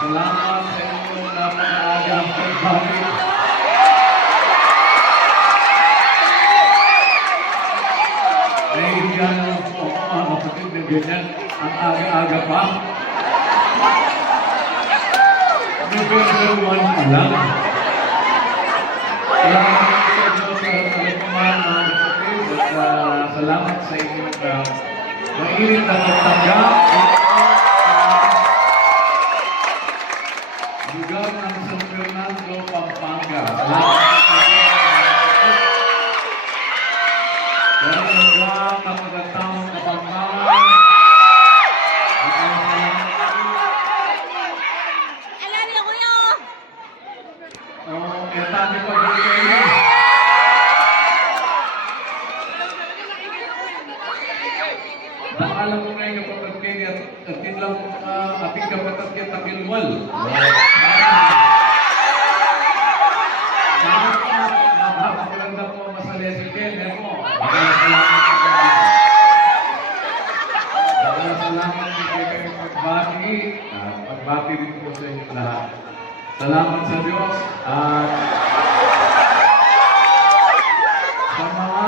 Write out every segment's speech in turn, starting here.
Salamat sa inyong napakaagang pagbalik. Nahihiyan na po ako mga kapatid na ganyan ang aga-aga pa. November 1 pa lang. Salamat sa Diyos sa kalipaman mga kapatid at salamat sa inyong mainit na pagtanggap. Lugar ng San Fernando, Pampanga. Salamat sa Diyos. Kapagataong Kapampangan. Alam niyo, kuya! Etami pa dito. Alam mo na yung kapatid kayo at atin lang ating kapatid kayo takilwal. Napakaganda po masalya si Ken. Salamat sa kanyang pagbati. Pagbati din po sa inyo lahat. Salamat sa Diyos. At sa mga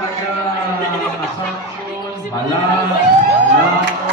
taga-assumption, balas, lako,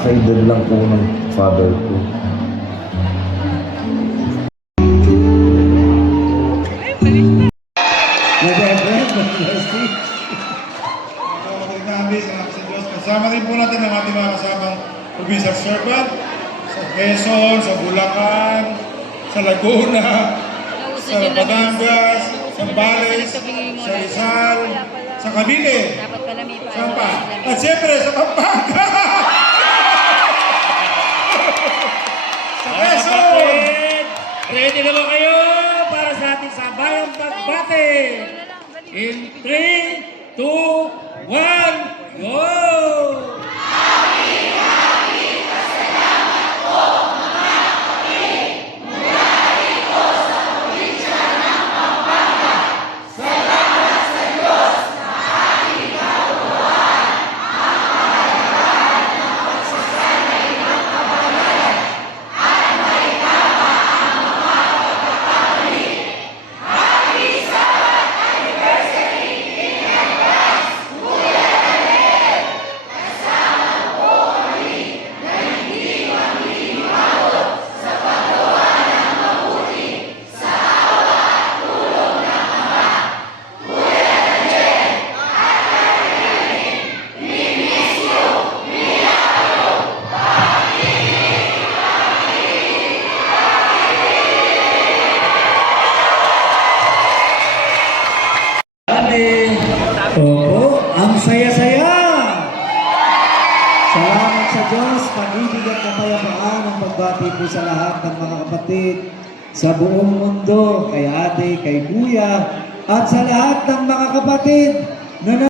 Kaedad lang po ng father ko. Kasama rin po natin ang ating mga kasamang provincial servant sa Quezon, sa Bulacan, sa Laguna, sa Batangas, sa Zambales, sa Rizal, sa Cavite, saan pa? At siyempre sa Pampanga! Sa Quezon! Ready na ba kayo para sa ating sabayang pagbate? In 3, 2, 1, go! Opo, ang saya-saya! Salamat sa Diyos, pag-ibig at kapayapaan ang pagbati po sa lahat ng mga kapatid sa buong mundo, kay ate, kay kuya, at sa lahat ng mga kapatid na